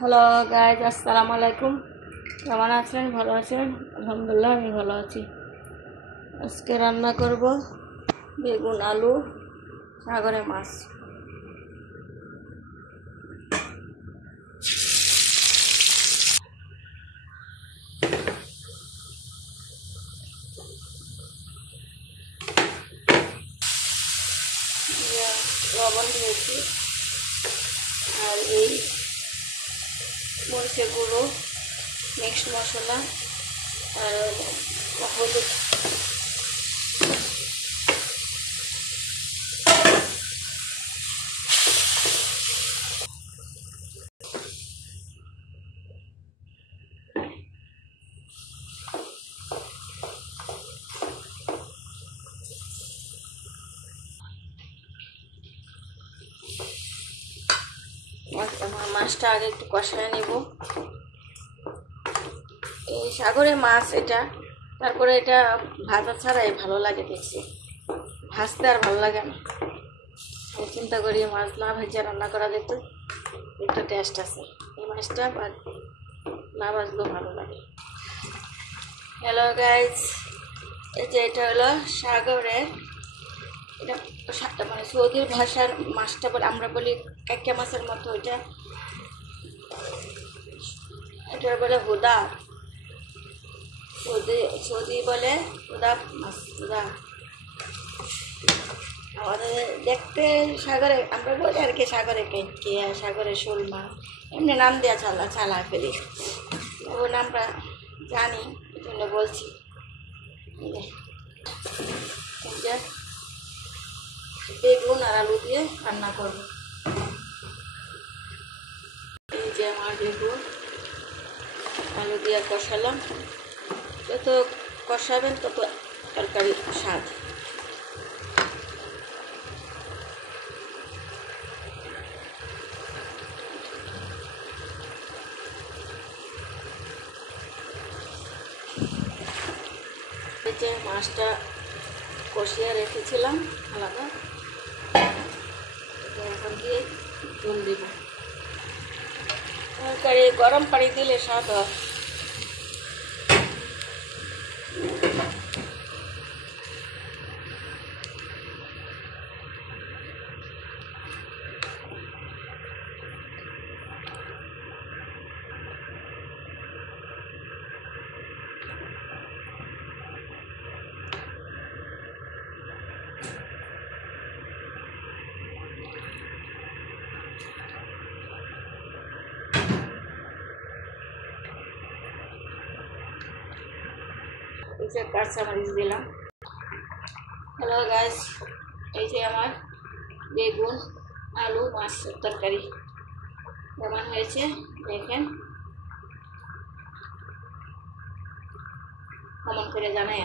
Hello guys, আসসালামু আলাইকুম। কেমন আছেন? ভালো আছেন? আলহামদুলিল্লাহ, আমি ভালো আছি। আজকে রান্না করব বেগুন, আলু, সাগরে মাছ। লবণ দিয়েছি, আর এই মরিচের গুঁড়ো, মিক্সড মশলা, আর হলুদ। মাছটা আগে একটু কষায় নেব। এই সাগরে মাছ এটা, তারপরে এটা ভাজা ছাড়াই ভালো লাগে দেখছি, ভাজতে আর ভালো লাগে না। আমি চিন্তা করি মাছ না ভেজে রান্না করা যেত, একটা টেস্ট আছে। এই মাছটা না ভাজলেও ভালো লাগে। হ্যালো গাইজ, এই যে এটা হলো সাগরের, এটা মানে সৌদির ভাষার মাছটা বলে, আমরা বলি কাঁকড়া মাছের মতো। এটা বলে হুদা। সৌদি বলে হুদা মাছ, হুদা। আমাদের দেখতে সাগরে, আমরা বলি আর কি সাগরে কেঁকিয়া, সাগরে শোল মাছ, এমনি নাম দেওয়া চালা ফেলি, ও নামটা জানি, এই জন্য বলছি। বেগুন আর আলু দিয়ে রান্না করবো। এই যে আমার বেগুন আলু দিয়ে কষালাম। যত কষাবেন তত তরকারি স্বাদ। এই যে মাছটা কষিয়ে রেখেছিলাম আলাদা, এখন দিয়ে ঝোল দিব। তরকারি গরম পানি দিলে স্বাদ হয়। এই যে কাঁচামরিচ দিলাম। হ্যালো গাইস, এই যে আমার বেগুন আলু মাছের তরকারি কেমন হয়েছে দেখেন, কমেন্ট করে জানাই।